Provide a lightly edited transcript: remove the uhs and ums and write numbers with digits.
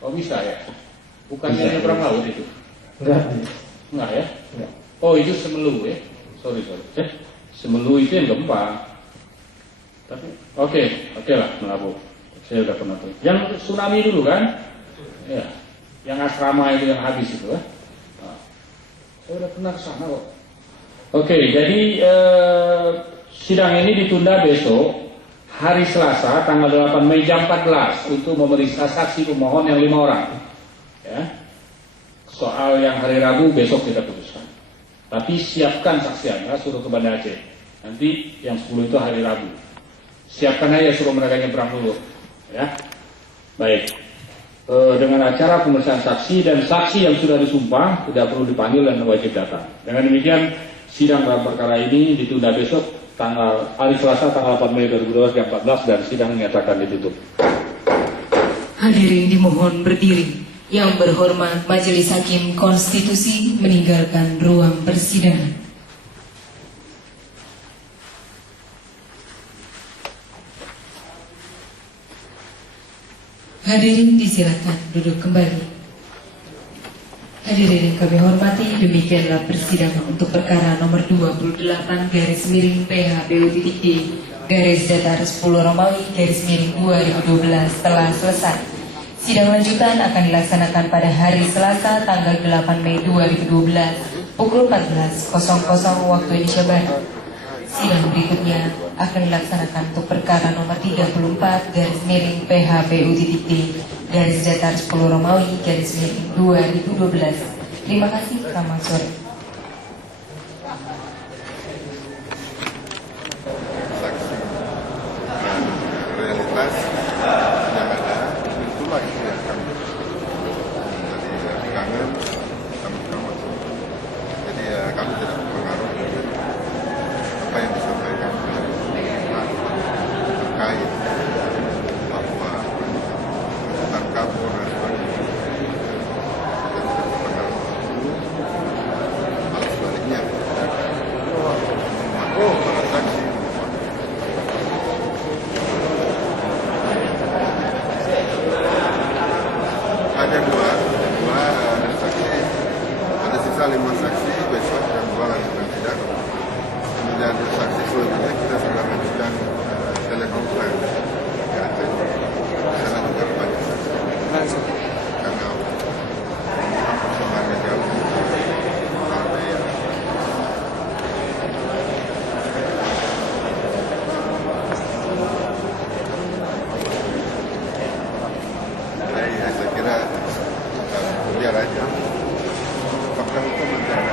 Oh bisa ya? Bukannya nyebrang laut itu? Enggak ya? Enggak. Oh itu Semelu ya? Sorry. Semelu itu yang gempa. Tapi oke lah Melabu. Saya udah pernah tuh. Yang tsunami dulu kan? Ya. Yang asrama itu yang habis itu ya? Nah, saya udah pernah ke sana kok. Oke, jadi sidang ini ditunda besok hari Selasa tanggal 8 Mei jam 14 untuk memeriksa saksi pemohon yang 5 orang. Ya. Soal yang hari Rabu besok kita putuskan. Tapi siapkan saksi Anda, suruh ke Banda Aceh. Nanti yang 10 itu hari Rabu. Siapkan aja, suruh mereka nyebrang dulu. Ya, baik. Dengan acara pemeriksaan saksi dan saksi yang sudah disumpah tidak perlu dipanggil dan wajib datang. Dengan demikian sidang dalam perkara ini ditunda besok hari Selasa tanggal 8 Mei 2012 jam 14 dan sidang dinyatakan ditutup. Hadirin dimohon berdiri. Yang berhormat Majelis Hakim Konstitusi meninggalkan ruang persidangan. Hadirin disilakan duduk kembali. Hadirin yang kami hormati, demikianlah persidangan untuk perkara nomor 28-PHPU-D-10 telah selesai. Sidang lanjutan akan dilaksanakan pada hari Selasa tanggal 8 Mei 2012 pukul 14.00 waktu Indonesia Barat. Sidang berikutnya akan dilaksanakan untuk perkara nomor 34-PHPU-D-10 Terima kasih, selamat sore. Saksi realitas yang ada itulah itu yang kami jadi kangen kami kawal. Jadi kami tidak berpengaruh dengan apa yang disampaikan oleh terkait bahwa tentang kabur dan sebagainya. Malah sebaliknya para saksi ada dua saksi, ada sisa 5 saksi besok dan 2 lanjutan sidang. Kemudian saksi selanjutnya kita sudah lanjutkan telekonferensi. Sana juga banyak saksi. Karena persoalannya jauh sampai saya kira biar aja fakta hukum nanti